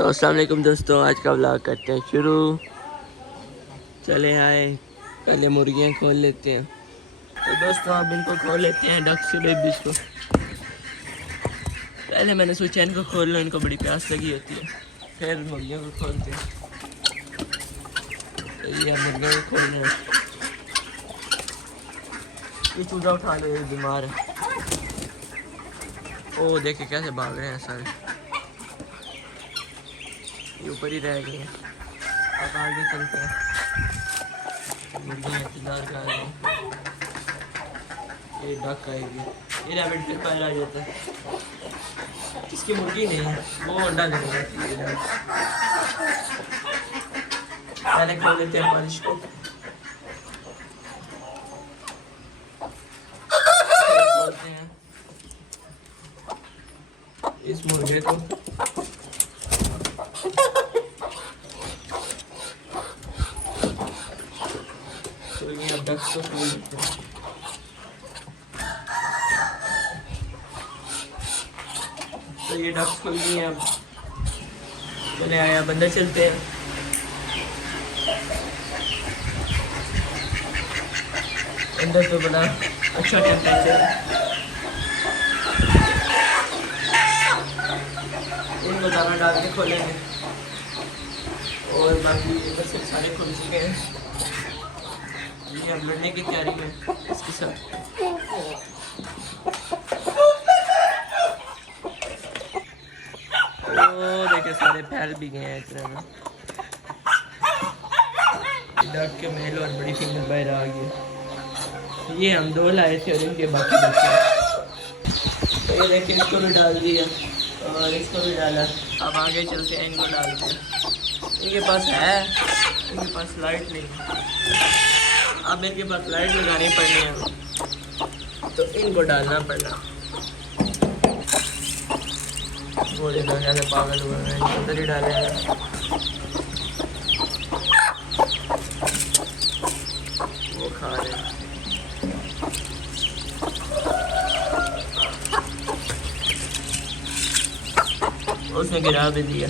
तो अस्सलाम वालेकुम दोस्तों, आज का व्लॉग करते हैं शुरू। चले आए, पहले मुर्गियाँ खोल लेते हैं। तो दोस्तों अब इनको खोल लेते हैं, डक्स के बेबीज को। पहले मैंने सोचा इनको खोल लो, इनको बड़ी प्यास लगी होती है, फिर मुर्गियों को खोलते हैं। तो ये मुर्गियों को खोल रहे हैं। ये चूजा उठा लो, ये बीमार है। ओ देखे कैसे भाग रहे हैं सारे, ये ऊपर ही रह गए हैं। अब आगे चलते हैं, मुर्गियाँ इंतजार कर रहे हैं। ये डक आएगी, ये रैबिट फिर पहले आ जाता है। इसकी मुर्गी नहीं है, वो अंडा देने जाती है। पहले खोल लेते हैं बारिश को। खोलते हैं इस मुर्गे को। तो ये डक्स को खोल लेते हैं। तो ये डक्स खुल गई हैं। अब चले आया, बंदर चलते हैं। अंदर तो बड़ा अच्छा टेम्परेचर है। इनको दाना डाल के खोलेंगे और बाकी इधर से सारे खुल चुके हैं। ये हम लड़ने की तैयारी में इसके साथ। देखे सारे फैल भी गए हैं इतने में। डक के मेल और बड़ी फीमेल बाहर आ गई। ये हम दो लाए थे और इनके बाकी बच्चे। तो ये देखिए, इसको भी डाल दिया और इसको भी डाला। अब आगे चलते हैं, इनको डालते हैं। इनके पास है, इनके पास लाइट नहीं, अब इनके पास लाइट लगानी पड़नी है, तो इनको डालना पड़ना। वो देखो कैसे पागल हुए हैं, उधर ही डाले हैं। वो खा रहे हैं। उसने गिरा भी दिया,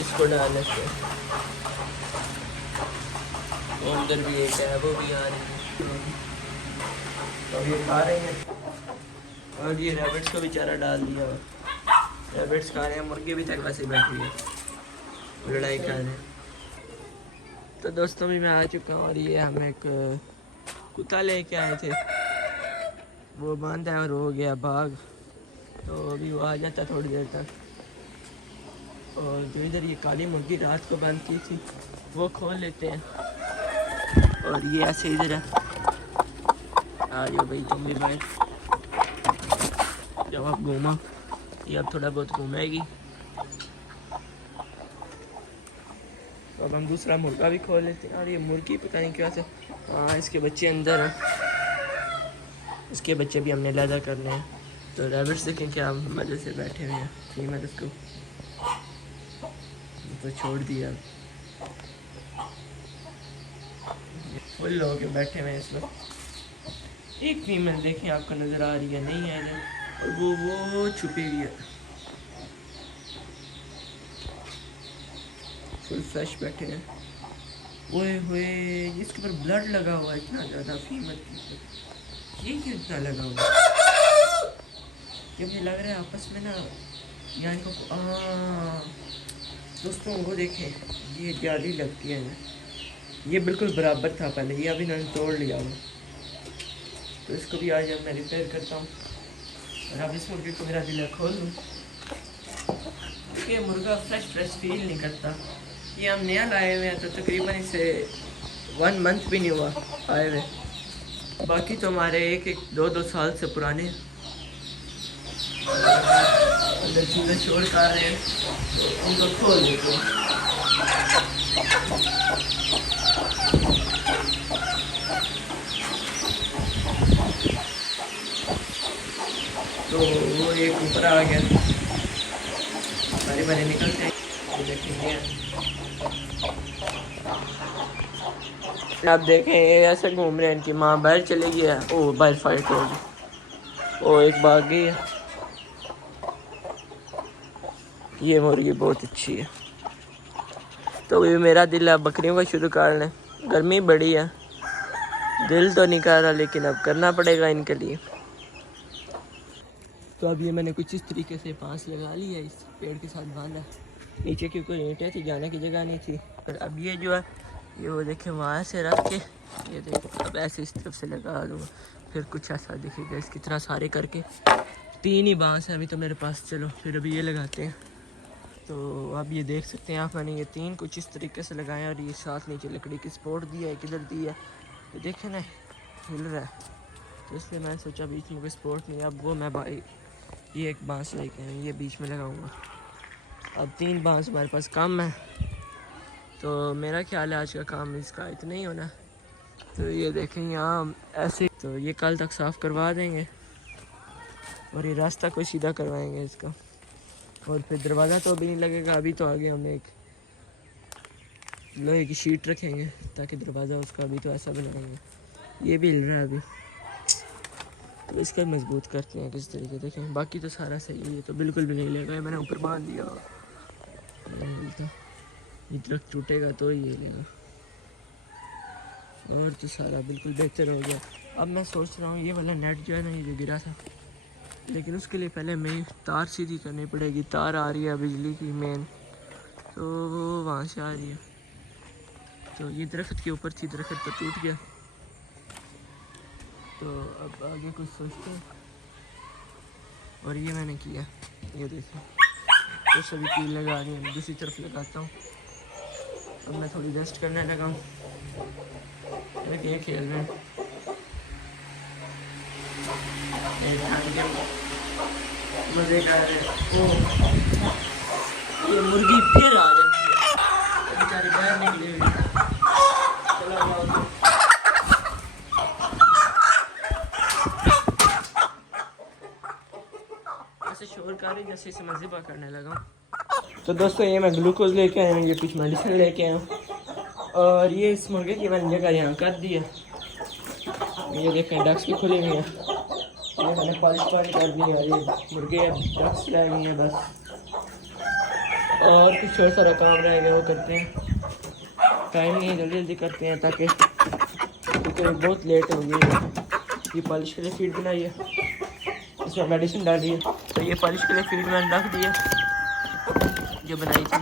इसको डाल लेते हैं। वो अंदर भी एक है, वो भी आ रही है। तो ये खा रहे हैं और ये रैबिट्स को बेचारा डाल दिया। रैबिट्स खा रहे हैं, मुर्गी भी तक वैसे बैठी है, लड़ाई कर रहे हैं। तो दोस्तों भी मैं आ चुका हूँ और ये हम एक कुत्ता लेके आए थे, वो बांधा है और हो गया भाग। तो अभी वो आ जाता थोड़ी देर तक। और जो इधर ये काली मुर्गी रात को बंद की थी, वो खोल लेते हैं। और ये ऐसे इधर है, आ जाओ भाई तुम भी बाहर। जब आप घूमा, ये अब थोड़ा बहुत घूमेगी। तो अब हम दूसरा मुर्गा भी खोल लेते हैं। और ये मुर्गी पता नहीं क्या से, हाँ इसके बच्चे अंदर हैं, इसके बच्चे भी हमने लैदा करने हैं। तो रैबिट्स देखें क्या मजे से बैठे हुए हैं। फीमेल इसको तो छोड़ दिया, फुल हो के बैठे हुए हैं इस वक्त। एक फीमेल देखें आपको नज़र आ रही है, नहीं है इधर, और वो छुपी हुई है। फुल फ्रेश बैठे हैं। ओए होए, इसके ऊपर ब्लड लगा हुआ है इतना ज़्यादा फीमेल के ऊपर। ये क्यों इतना लगा हुआ है? ये मुझे लग रहा है आपस में ना, यानी को दोस्तों वो देखें, ये जाली लगती है ना, ये बिल्कुल बराबर था पहले, ये अभी मैंने तोड़ लिया वो। तो इसको भी आज मैं रिपेयर करता हूँ। और अब इस मुर्गे को मेरा दिल खोल दूँ। ये मुर्गा फ्रेश फील नहीं करता। ये हम नया लाए हुए हैं, तो तकरीबन इसे 1 मंथ भी नहीं हुआ आए हुए। बाकी तो हमारे 1-2 साल से पुराने हैं। अंदर चूजे शोर कर रहे हैं, तो उनको खोल देते हैं। तो वो एक ऊपर आ गया, बारी निकलते हैं। देखेंगे आप देखें, ऐसे घूम रहे हैं। इनकी माँ बाहर चली गई है। ओ बाहर फाइट हो गई, ओ एक भाग गई है। ये मुर्गी बहुत अच्छी है। तो अभी मेरा दिल है बकरियों का शुरू कर लें। गर्मी बड़ी है, दिल तो नहीं कर रहा, लेकिन अब करना पड़ेगा इनके लिए। तो अब ये मैंने कुछ इस तरीके से पास लगा लिया, इस पेड़ के साथ बांधा। नीचे क्योंकि ईंटें थी, जाने की जगह नहीं थी। और अब ये जो है ये वो देखे वहाँ से रख के ये देखो अब ऐसे इस तरफ से लगा दूँगा, फिर कुछ ऐसा दिखेगा। इसकी तरह सारे करके 3 ही बांस हैं अभी तो मेरे पास। चलो फिर अभी ये लगाते हैं। तो अब ये देख सकते हैं आप, मैंने ये 3 कुछ इस तरीके से लगाए और ये साथ नीचे लकड़ी की सपोर्ट दी है। किधर दी है ये देखें ना, हिल रहा है, तो इसलिए मैंने सोचा बीच में कोई सपोर्ट नहीं है। अब वो मैं भाई ये एक बांस लेके आया, ये बीच में लगाऊंगा। अब 3 बांस हमारे पास कम है, तो मेरा ख्याल है आज का काम इसका इतना ही होना। तो ये देखें यहाँ ऐसे, तो ये कल तक साफ़ करवा देंगे और ये रास्ता को सीधा करवाएंगे इसका। और फिर दरवाज़ा तो अभी नहीं लगेगा, अभी तो आगे हम एक लोहे की शीट रखेंगे ताकि दरवाज़ा उसका, अभी तो ऐसा बनाएंगे। ये भी हिल रहा है अभी, तो इसका मजबूत करते हैं किस तरीके। देखें बाकी तो सारा सही है, ये तो बिल्कुल भी नहीं लेगा। मैंने ऊपर बांध दिया, ये दरख्त टूटेगा तो ही ये लेगा। और तो सारा बिल्कुल बेहतर हो गया। अब मैं सोच रहा हूँ ये वाला नेट जो है ना, ये जो गिरा था, लेकिन उसके लिए पहले मैं तार सीधी करनी पड़ेगी। तार आ रही है बिजली की मेन, तो वो वहाँ से आ रही है। तो ये दरख्त के ऊपर थी, दरख्त तो टूट गया। तो अब आगे कुछ सोचते हैं। और ये मैंने किया, ये देखो तो सभी कील लगा रही है, दूसरी तरफ लगाता हूँ। अब मैं थोड़ी रेस्ट करने लगा हूँ। ये खेल रहे हैं, मज़े कर रहे हैं। ये मुर्गी फिर आ जाती है, बेचारी बाहर निकली हुई। चलो ऐसे शोर कर रही जैसे इसे मैं ज़िबा करने लगा। तो दोस्तों ये मैं ग्लूकोज लेके आया हूँ, ये कुछ मेडिसिन लेके आया हूँ, और ये इस मुर्गे की मैंने जगह यहाँ कर दी है। ये देखें डक्स भी खुली हुई हैं, ये मैंने पॉलिश कर दी है। ये मुर्गे अब डक्स रह गई हैं बस, और कुछ और सारा काम रह गया वो करते हैं। टाइम नहीं, जल्दी जल्दी करते हैं ताकि, क्योंकि बहुत लेट हो गई। ये पॉलिश के लिए फीड बनाई है, इसमें मेडिसिन डाली है। तो ये पॉलिश के लिए फीड मैंने रख दी है जो बनाई थी।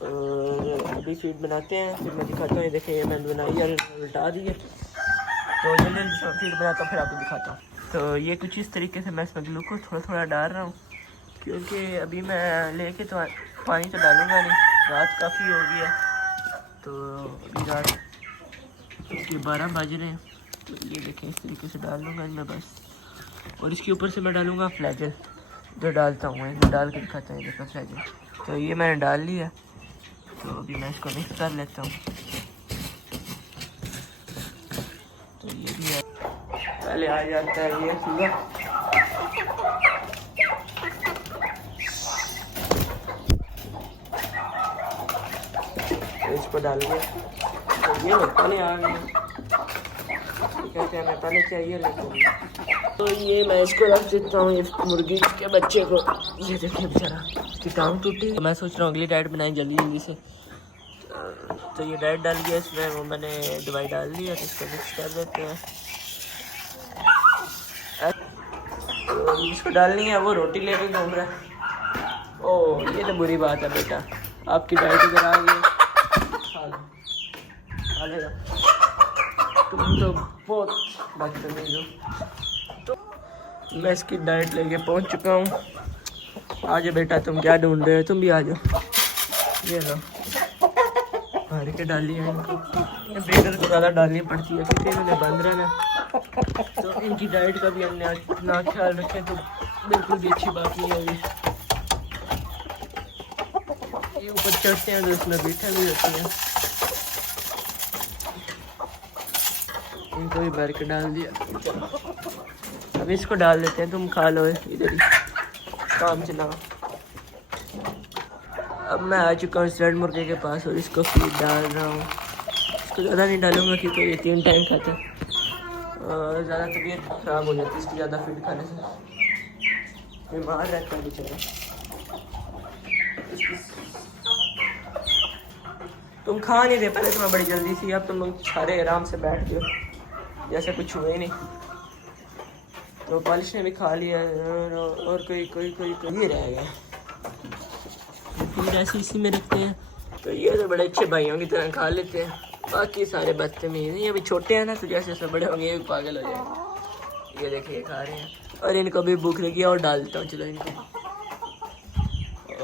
और अभी फीड बनाते हैं, फिर मैं दिखाता हूँ। ये देखें ये मैंने बनाई और उल्टा दी है, तो जल्दी फीड बनाता हूँ फिर आपको दिखाता हूँ। तो ये कुछ इस तरीके से मैं इसमें ग्लूकोज थोड़ा थोड़ा डाल रहा हूँ, क्योंकि अभी मैं लेके तो पानी तो डालूंगा नहीं, रात काफ़ी हो गई है। तो अभी रात के 12 बज रहे हैं। तो ये देखें इस तरीके से डाल लूँगा इनमें बस, और इसके ऊपर से मैं डालूँगा फ्लैजल, जो डालता हूँ मैं डाल के दिखाता हूँ। देखो फ्लैजल, तो ये मैंने डाल लिया। तो अभी मैं इसको मिक्स कर लेता हूँ। तो ये भी है, पहले आ जाता है ये सीधा। तो इसको डाल दिया, तो ये पहले आ गए, कहते हैं मैं पहले चाहिए लेकिन। तो ये मैं इसको रख देता हूँ, ये मुर्गी के बच्चे को। ये देखिए बेचारा इसकी टांग टूटी। तो मैं सोच रहा हूँ अगली डाइट बनाई जल्दी जल्दी से। तो ये डाइट डाल दिया इसमें, वो मैंने दवाई डाल दी है, तो इसको मिक्स कर देते हैं। तो इसको डालनी है, वो रोटी लेके घूम रहा है। ओह ये तो बुरी बात है बेटा, आपकी डाइट इधर आ गई, खा लेगा। तुम तो बहुत बदतमीज हो। तो मैं इसकी डाइट लेके पहुंच चुका हूँ। आ जाओ बेटा, तुम क्या ढूंढ रहे हो, तुम भी आ जाओ। ये लो भर के डाली है इनको, ब्रीडर को ज़्यादा डालनी पड़ती है क्योंकि इन्होंने बंद रहना। तो इनकी डाइट का भी हमने ना ख्याल रखें तो बिल्कुल भी अच्छी बात नहीं होगी। ये ऊपर चढ़ते हैं तो इसमें बैठे भी रहते हैं। इनको भी भर के डाल दिया, अब इसको डाल देते हैं। तुम खा लो, इधर ही काम चलाओ। अब मैं आ चुका हूँ इस रेड मुर्गे के पास और इसको फीड डाल रहा हूँ। इसको ज़्यादा नहीं डालूंगा क्योंकि ये 3 टाइम खाते हैं और ज़्यादा तबीयत ख़राब हो जाती है इसकी ज़्यादा फीड खाने से। बीमार रहता है बेचारा। तुम खा नहीं दे पहले तुम्हें बड़ी जल्दी थी, अब तुम सारे आराम से बैठ गए जैसे कुछ हुए नहीं। तो पॉलिश ने भी खा लिया और कोई ये रह गया, फिर ऐसे इसी में रखते हैं। तो ये तो बड़े अच्छे भाइयों की तरह खा लेते हैं, बाकी सारे बदतमीज हैं। ये अभी छोटे हैं ना, तो जैसे जैसे बड़े होंगे ये भी पागल हो जाएंगे। ये देखिए खा रहे हैं और इनको भी भूख लगी और डाल देता हूँ चलो इनको।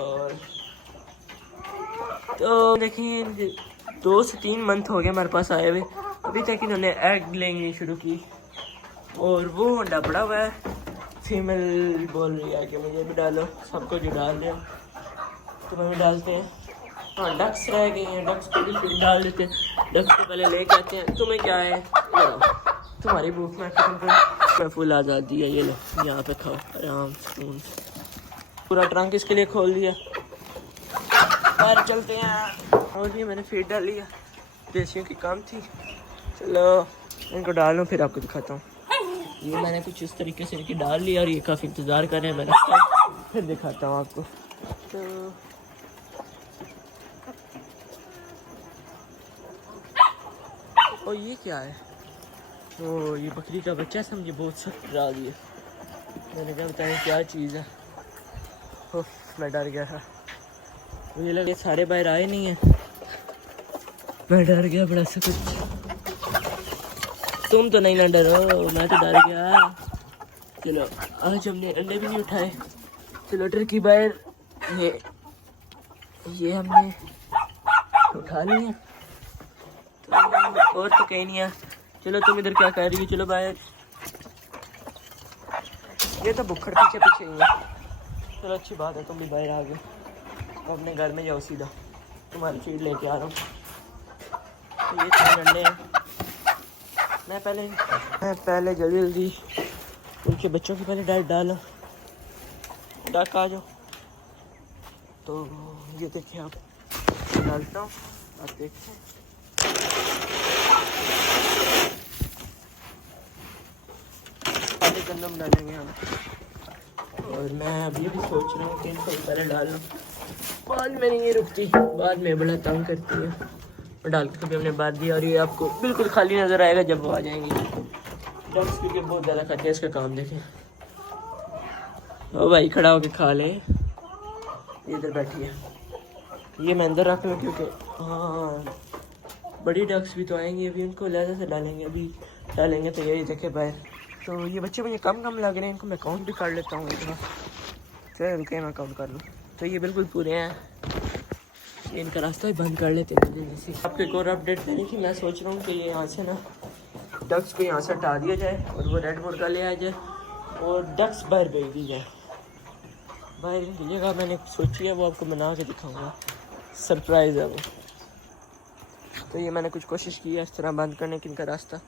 और तो देखिए 2 से 3 मंथ हो गए हमारे पास आए हुए, अभी तक इन्होंने एग लेंगे शुरू की। और वो अंडा पड़ा हुआ है, फीमेल बोल रही है कि मुझे भी डालो, सबको जो डाल दें तो मैं भी डालते हैं। हाँ डक्स रह गई हैं, डक्स को भी फिर डाल देते हैं। डक्स को पहले ले के आते हैं। तुम्हें क्या है, तुम्हारी भूख में मैं फुल आज़ादी है। ये लो यहाँ पे खाओ आराम सुकून। पूरा ट्रंक इसके लिए खोल दिया, बाहर चलते हैं। और ये मैंने फीड डाल लिया, देसियों की काम थी। चलो इनको डालूँ फिर आपको दिखाता हूँ। ये मैंने कुछ इस तरीके से इनकी डाल लिया और ये काफ़ी इंतज़ार कर रहे हैं, मैंने फिर दिखाता हूँ आपको। तो और ये क्या है, तो ये बकरी का बच्चा समझे, बहुत सख्त डरा दिया। मैंने क्या बताया क्या चीज़ है, मैं डर गया था। मुझे लगा सारे बाहर आए नहीं हैं, मैं डर गया बड़ा सा कुछ। तुम तो नहीं ना डरो, मैं तो डर गया। चलो आज हमने अंडे भी नहीं उठाए। चलो टर्की बाहर ये हमने उठा लिए। तो और तो कहीं नहीं है। चलो तुम इधर क्या कर रही हो, चलो बाहर। ये तो बुखड़ पीछे पीछे ही है। चलो अच्छी बात है तुम भी बाहर आ गए, अपने घर में जाओ सीधा, तुम्हारी फीड लेके आ रहा हूँ। तो ये 3 अंडे हैं। मैं पहले जल्दी जल्दी उनके बच्चों की पहले डाइट डाला। डक आ जाओ। तो ये देखिए आप डालता हूँ, आप देखते हैं। आधे गंदम डालेंगे हम। और मैं अभी भी सोच रहा हूँ कि इनको पहले डाल लूँ, बाद में नहीं ये रुकती, बाद में बड़ा तंग करती है। और डाल के कभी हमने बात दी और ये आपको बिल्कुल खाली नज़र आएगा जब वो आ जाएंगी। डक्स क्योंकि बहुत ज़्यादा खाते हैं, इसका काम देखें। ओ भाई खड़ा होके खा ले, इधर बैठी है। ये मैं अंदर रख लूँ क्योंकि हाँ बड़ी डक्स भी तो आएंगी, अभी उनको लहजा से डालेंगे, अभी डालेंगे तो यही देखे बाहर। तो ये बच्चे मुझे कम लग रहे हैं, इनको मैं काउंट भी कर लेता हूँ इतना। चलो रुके मैं काउंट कर लूँ। तो ये बिल्कुल पूरे हैं, इनका रास्ता ही बंद कर लेते हैं जल्दी से। आपको एक और अपडेट देनी थी, मैं सोच रहा हूँ कि ये यहाँ से ना डक्स को यहाँ से हटा दिया जाए और वो रेड मुर्गा ले आ जाए और डक्स बाहर भेज दी जाए। बाहर इनकी जगह मैंने सोची है, वो आपको बना के दिखाऊंगा, सरप्राइज़ है वो। तो ये मैंने कुछ कोशिश की है इस तरह बंद करने की इनका रास्ता,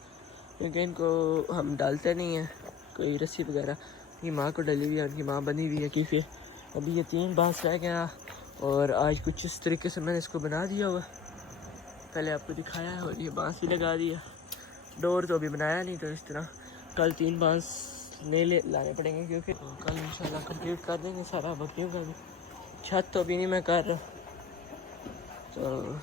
क्योंकि इनको हम डालते नहीं हैं कोई रस्सी वगैरह। ये माँ को डली हुई है, उनकी माँ बनी हुई है क्योंकि अभी ये 3 बांस रह गया और आज कुछ इस तरीके से मैंने इसको बना दिया हुआ, पहले आपको दिखाया है। और ये बांस भी लगा दिया, डोर तो अभी बनाया नहीं। तो इस तरह कल 3 बांस नए लाने पड़ेंगे क्योंकि कल इंशाल्लाह कंप्लीट कर देंगे सारा बकरियों का भी। छत तो अभी नहीं मैं कर रहा, तो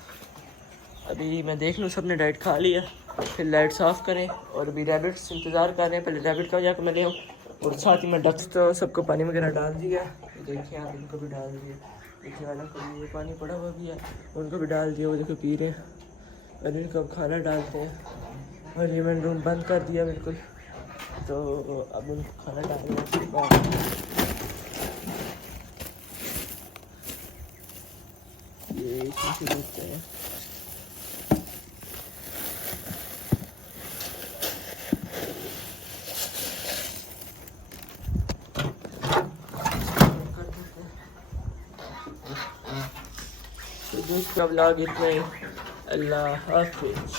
अभी मैं देख लूँ सबने डाइट खा लिया, फिर लाइट साफ़ करें। और अभी रैबिट्स इंतज़ार कर रहे हैं, पहले रैबिट का जाकर मैं ले आऊँ। और साथ ही मैं डक्स तो सबको पानी वगैरह डाल दिया, तो देखिए आप इनको भी डाल दिए, देखिए वाला को भी ये पानी पड़ा हुआ भी है, उनको भी डाल दिया, वो देखो पी रहे हैं। और इनको अब खाना डालते हैं। और ये मैंने रूम बंद कर दिया बिल्कुल, तो अब उनको खाना डालना ये इसी से हैं। तो दूसरा व्लॉग इतना ही, अल्लाह हाफिज़।